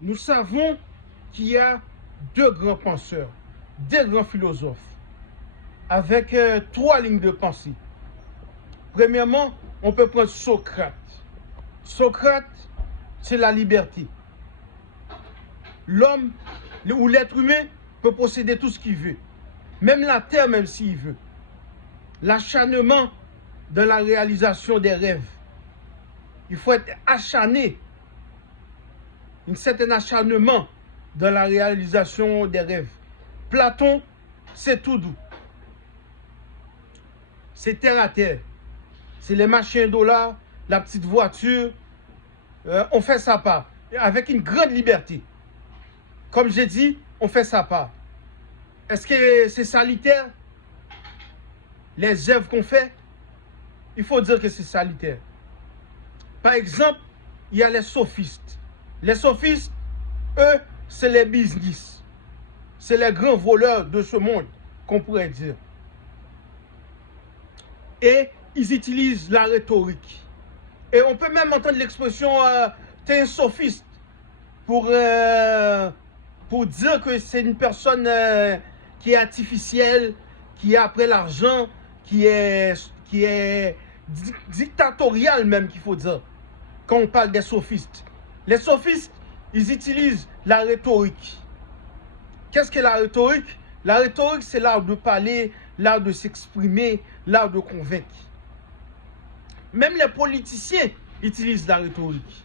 nous savons qu'il y a deux grands penseurs, deux grands philosophes, avec trois lignes de pensée. Premièrement, on peut prendre Socrate. Socrate, c'est la liberté. L'homme ou l'être humain peut posséder tout ce qu'il veut. Même la terre, même s'il veut. L'acharnement dans la réalisation des rêves. Il faut être acharné. Un certain acharnement dans la réalisation des rêves. Platon, c'est tout doux. C'est terre à terre. C'est les machins $, la petite voiture. On fait sa part. Avec une grande liberté. Comme j'ai dit, on fait sa part. Est-ce que c'est salutaire? Les œuvres qu'on fait, il faut dire que c'est salutaire. Par exemple, il y a les sophistes. Les sophistes, eux, c'est les business. C'est les grands voleurs de ce monde, qu'on pourrait dire. Et ils utilisent la rhétorique. Et on peut même entendre l'expression t'es un sophiste pour dire que c'est une personne qui est artificielle, qui est après l'argent, qui est dictatoriale même, qu'il faut dire, quand on parle des sophistes. Les sophistes, ils utilisent la rhétorique. Qu'est-ce que la rhétorique? La rhétorique, c'est l'art de parler, l'art de s'exprimer, l'art de convaincre. Même les politiciens utilisent la rhétorique.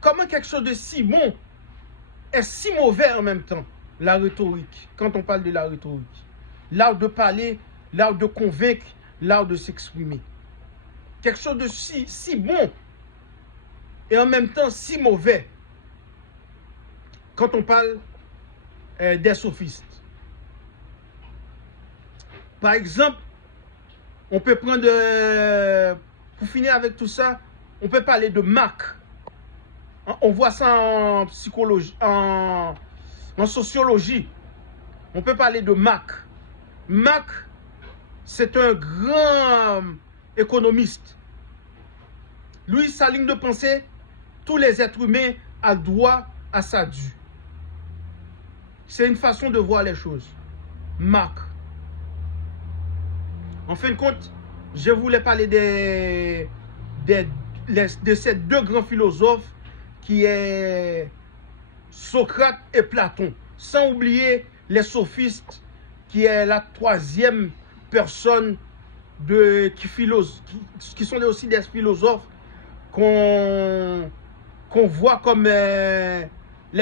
Comment quelque chose de si bon est si mauvais en même temps? La rhétorique, quand on parle de la rhétorique. L'art de parler, l'art de convaincre, l'art de s'exprimer. Quelque chose de si bon et en même temps si mauvais quand on parle des sophistes. Par exemple, on peut prendre, pour finir avec tout ça, on peut parler de Marx. On voit ça en psychologie, en sociologie. On peut parler de Marx. Marx, c'est un grand économiste. Lui, sa ligne de pensée, tous les êtres humains ont droit à sa due. C'est une façon de voir les choses. Marx. En fin de compte, je voulais parler de ces deux grands philosophes qui est Socrate et Platon. Sans oublier les sophistes qui est la troisième personne qui sont aussi des philosophes qu'on voit comme les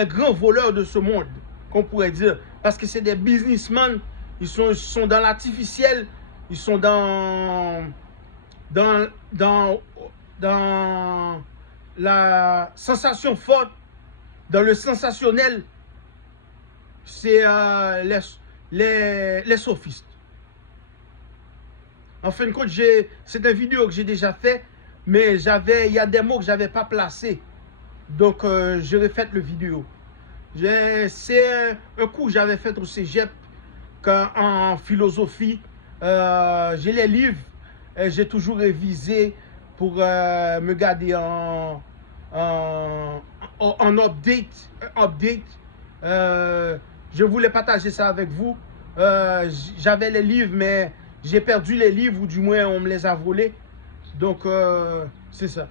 grands voleurs de ce monde, qu'on pourrait dire. Parce que c'est des businessmen, ils sont dans l'artificiel, ils sont dans la sensation forte, dans le sensationnel. C'est les sophistes. En fin de compte, c'est une vidéo que j'ai déjà fait, mais il y a des mots que je n'avais pas placés. Donc, j'ai refait le vidéo. C'est un cours que j'avais fait au cégep en philosophie. J'ai les livres, j'ai toujours révisé pour me garder en update. Je voulais partager ça avec vous. J'avais les livres, mais j'ai perdu les livres, ou du moins on me les a volés. Donc, c'est ça.